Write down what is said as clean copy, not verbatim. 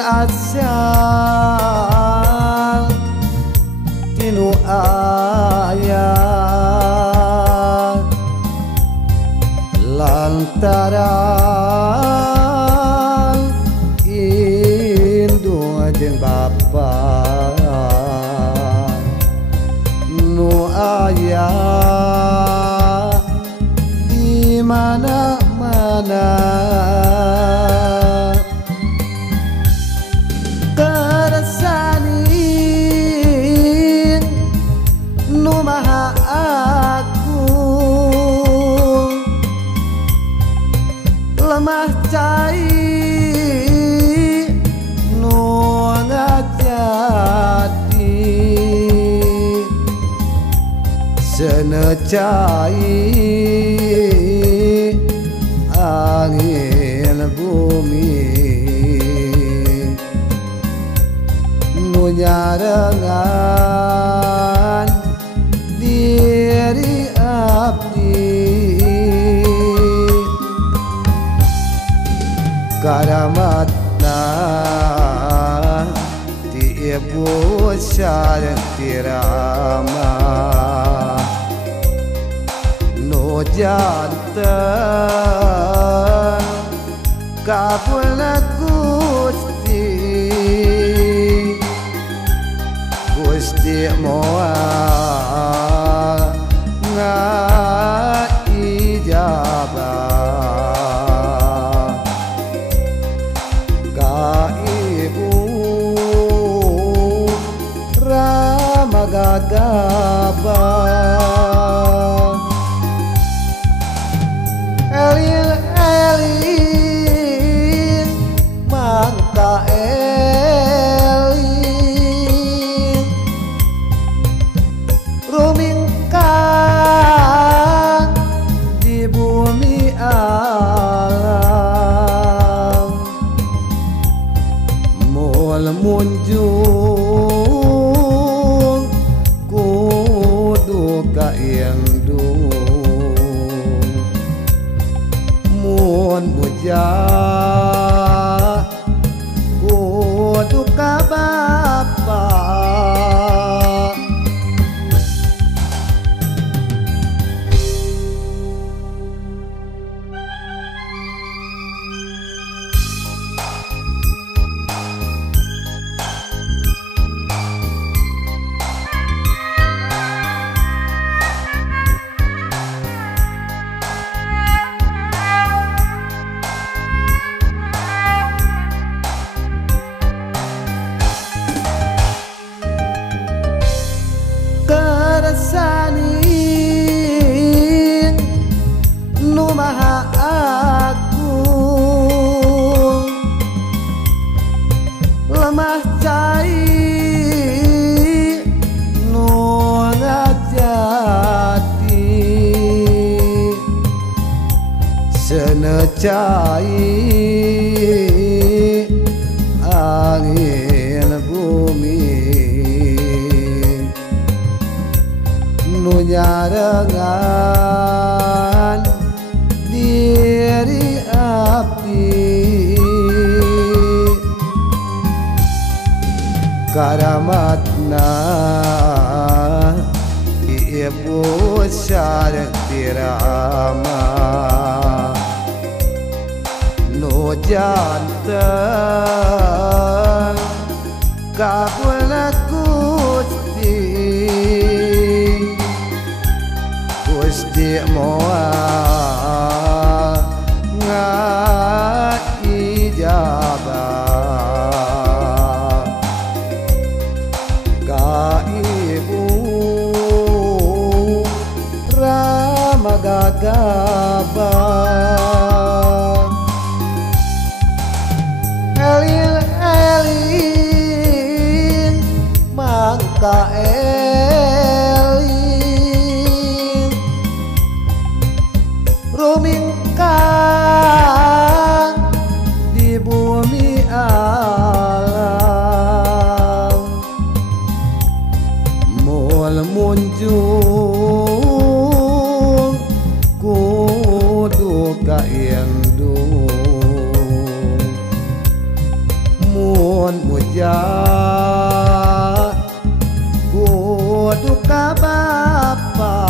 asal tinu ayah lantaran indung jeung bapa nu ayah di mana-mana lemah cai nu ngajadi seuneu cai angin bumi nu nyarengan diri abdi karamatna ti ibu syarti rama nu janten kabulna Gusti Gusti moal ngaijabah ibu Rama Gagabah elin mangka elin rumingkang di bumi alam munjung kudu kaendung mun bujang kudu ka bapa saning nu maha agung lemah cai nu ngajadi seuneu cai angin bumi nu nyarengan diri abdi karamatna ibu syarti rama nu janten kabulna Gusti moal ngaijabah ka ibu Rama Gagabah elin mangka elin Mohon puja Buduka Bapa